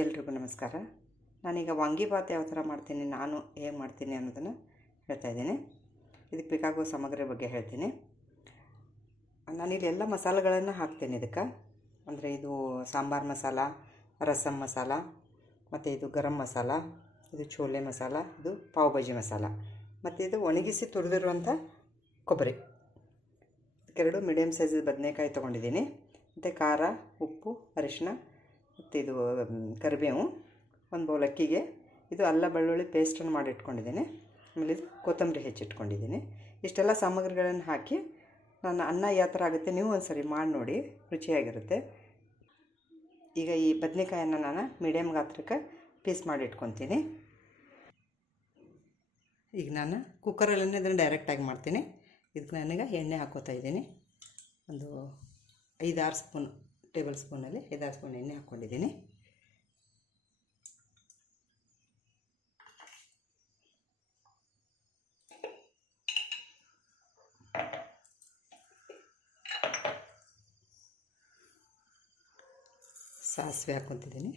ಎಲ್ರಿಗೂ ನಮಸ್ಕಾರ. ನಾನೀಗ ವಾಂಗಿಬಾತ್ ಯಾವ ಥರ ಮಾಡ್ತೀನಿ, ನಾನು ಹೇಗೆ ಮಾಡ್ತೀನಿ ಅನ್ನೋದನ್ನು ಹೇಳ್ತಾ ಇದ್ದೀನಿ. ಇದಕ್ಕೆ ಬೇಕಾಗುವ ಸಾಮಗ್ರಿ ಬಗ್ಗೆ ಹೇಳ್ತೀನಿ. ನಾನಿಲ್ಲಿ ಎಲ್ಲ ಮಸಾಲೆಗಳನ್ನು ಹಾಕ್ತೀನಿ ಇದಕ್ಕೆ. ಅಂದರೆ ಇದು ಸಾಂಬಾರು ಮಸಾಲ, ರಸಮ್ ಮಸಾಲ, ಮತ್ತು ಇದು ಗರಂ ಮಸಾಲ, ಇದು ಚೋಲೆ ಮಸಾಲ, ಇದು ಪಾವ್ ಭಾಜಿ ಮಸಾಲ, ಮತ್ತು ಇದು ಒಣಗಿಸಿ ತುರಿದಿರುವಂಥ ಕೊಬ್ಬರಿ. ಇದಕ್ಕೆರಡು ಮೀಡಿಯಮ್ ಸೈಜ್ ಬದನೆಕಾಯಿ ತೊಗೊಂಡಿದ್ದೀನಿ. ಮತ್ತು ಖಾರ, ಉಪ್ಪು, ಅರಿಶಿನ, ಮತ್ತು ಇದು ಕರಿಬೇವು, ಒಂದು ಬೌಲ್ ಅಕ್ಕಿಗೆ. ಇದು ಅಲ್ಲ ಬೆಳ್ಳುಳ್ಳಿ ಪೇಸ್ಟನ್ನು ಮಾಡಿಟ್ಕೊಂಡಿದ್ದೀನಿ. ಆಮೇಲೆ ಇದು ಕೊತ್ತಂಬರಿ ಹೆಚ್ಚಿಟ್ಕೊಂಡಿದ್ದೀನಿ. ಇಷ್ಟೆಲ್ಲ ಸಾಮಗ್ರಿಗಳನ್ನು ಹಾಕಿ ನಾನು ಅನ್ನ ಯಾವ ಥರ ಆಗುತ್ತೆ ನೀವು ಒಂದು ಸರಿ ಮಾಡಿ ನೋಡಿ, ರುಚಿಯಾಗಿರುತ್ತೆ. ಈಗ ಈ ಬದನೆಕಾಯನ್ನು ನಾನು ಮೀಡಿಯಮ್ ಗಾತ್ರಕ್ಕೆ ಪೀಸ್ ಮಾಡಿ ಇಟ್ಕೊತೀನಿ. ಈಗ ನಾನು ಕುಕ್ಕರಲ್ಲೇ ಇದನ್ನು ಡೈರೆಕ್ಟಾಗಿ ಮಾಡ್ತೀನಿ. ಇದಕ್ಕೆ ನನಗೆ ಎಣ್ಣೆ ಹಾಕ್ಕೋತಾ ಇದ್ದೀನಿ. ಒಂದು 5-6 ಸ್ಪೂನ್, ಟೇಬಲ್ ಸ್ಪೂನಲ್ಲಿ 5-6 ಸ್ಪೂನ್ ಎಣ್ಣೆ ಹಾಕ್ಕೊಂಡಿದ್ದೀನಿ. ಸಾಸಿವೆ ಹಾಕ್ಕೊತಿದ್ದೀನಿ,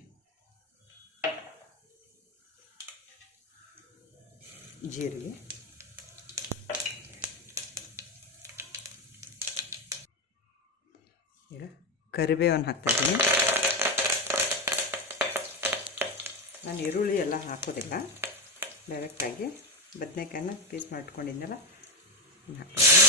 ಜೀರಿಗೆ, ಈಗ ಕರಿಬೇವನ್ನು ಹಾಕ್ತಾಯಿದ್ದೀನಿ. ನಾನು ಈರುಳ್ಳಿ ಎಲ್ಲ ಹಾಕೋದಿಲ್ಲ, ಡೈರೆಕ್ಟಾಗಿ ಬದನೆಕಾಯನ್ನ ಪೀಸ್ ಮಾಡಿಟ್ಕೊಂಡಿದ್ದೆನಲ್ಲ ಹಾಕ್ತೀನಿ.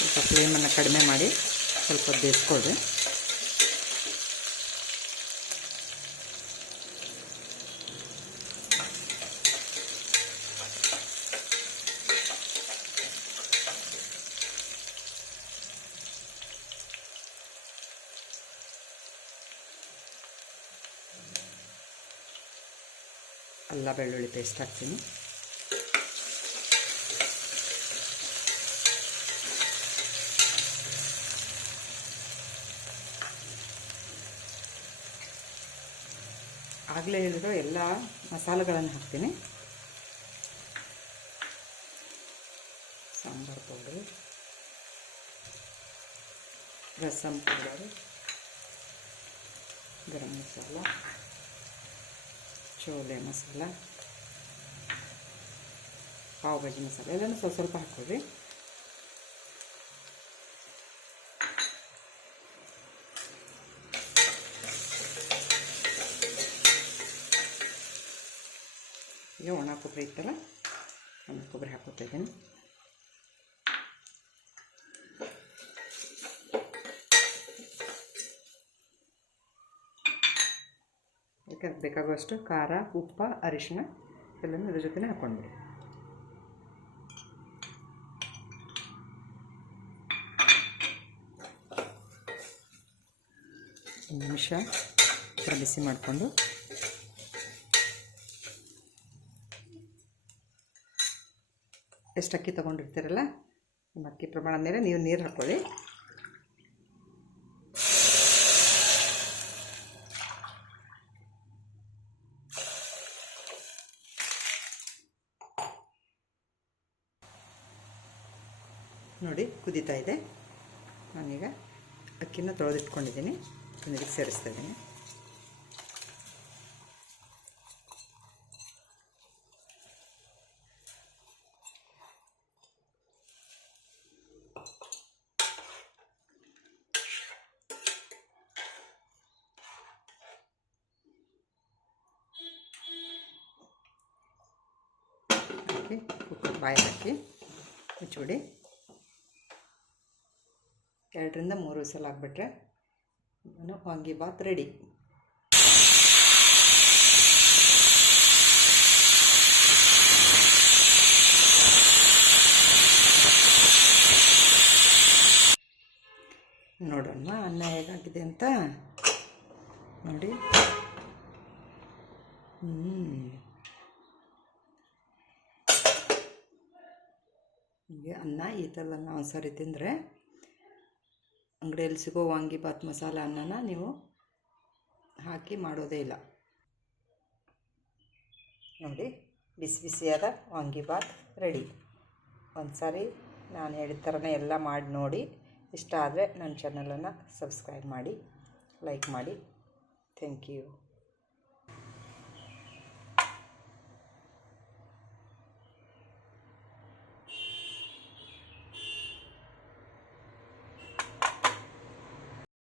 ಸ್ವಲ್ಪ ಫ್ಲೇಮನ್ನು ಕಡಿಮೆ ಮಾಡಿ ಸ್ವಲ್ಪ ಬೇಯಿಸ್ಕೊಳ್ರಿ. ಅಲ್ಲ ಬೆಳ್ಳುಳ್ಳಿ ಪೇಸ್ಟ್ ಹಾಕ್ತೀನಿ. ಆಗಲೇ ಹೇಳಿರೋ ಎಲ್ಲ ಮಸಾಲೆಗಳನ್ನು ಹಾಕ್ತೀನಿ. ಸಾಂಬಾರು ಪೌಡರ್, ರಸಮ್ ಪೌಡರ್, ಗರಂ ಮಸಾಲ, ಚೋಲೆ ಮಸಾಲ, ಪಾವ್ ಭಾಜಿ ಮಸಾಲ ಎಲ್ಲನೂ ಸ್ವಲ್ಪ ಸ್ವಲ್ಪ ಹಾಕ್ಕೊಳ್ರಿ. ಈಗ ಒಣ ಕೊಬ್ಬರಿ ಇತ್ತಲ್ಲ, ಒಣ ಕೊಬ್ಬರಿ ಹಾಕ್ಕೊತಾ ಇದ್ದೀನಿ. ಇದಕ್ಕೆ ಬೇಕಾಗುವಷ್ಟು ಖಾರ, ಉಪ್ಪು, ಅರಿಶಿನ ಎಲ್ಲನೂ ಇದ್ರ ಜೊತೆ ಹಾಕ್ಕೊಂಡ್ಬಿಡಿ. ಒಂದು ನಿಮಿಷ ಥರ ಬಿಸಿ ಮಾಡಿಕೊಂಡು ಎಷ್ಟು ಅಕ್ಕಿ ತೊಗೊಂಡಿರ್ತೀರಲ್ಲ, ನಿಮ್ಮ ಅಕ್ಕಿ ಪ್ರಮಾಣ ಮೇಲೆ ನೀವು ನೀರು ಹಾಕ್ಕೊಳ್ಳಿ. ನೋಡಿ ಕುದೀತಾ ಇದೆ. ನಾನೀಗ ಅಕ್ಕಿನ ತೊಳೆದಿಟ್ಕೊಂಡಿದ್ದೀನಿ, ಇದಕ್ಕೆ ಸೇರಿಸ್ತಾ ಇದ್ದೀನಿ. ಹಾಕಿ ಕುಕ್ಕರ್ ಬಾಯಿ ಹಾಕಿ ಮುಚ್ಚಿಬಿಡಿ. 2-3 ವಿಸಲ್ ಆಗಿಬಿಟ್ರೆ ವಾಂಗಿಬಾತ್ ರೆಡಿ. ನೋಡೋಣ ಅನ್ನ ಹೇಗಾಗಿದೆ ಅಂತ ನೋಡಿ. ಹೀಗೆ ಅನ್ನ ಈ ಥರ ಒಂದು ಸಾರಿ ತಿಂದರೆ ಅಂಗಡಿಯಲ್ಲಿ ಸಿಗೋ ವಾಂಗಿಬಾತ್ ಮಸಾಲ ಅನ್ನನ ನೀವು ಹಾಕಿ ಮಾಡೋದೇ ಇಲ್ಲ. ನೋಡಿ ಬಿಸಿ ಬಿಸಿಯಾದ ವಾಂಗಿಬಾತ್ ರೆಡಿ. ಒಂದು ಸಾರಿ ನಾನು ಹೇಳಿದ ಥರನೇ ಎಲ್ಲ ಮಾಡಿ ನೋಡಿ. ಇಷ್ಟ ಆದರೆ ನನ್ನ ಚಾನಲನ್ನು ಸಬ್ಸ್ಕ್ರೈಬ್ ಮಾಡಿ, ಲೈಕ್ ಮಾಡಿ. Thank you.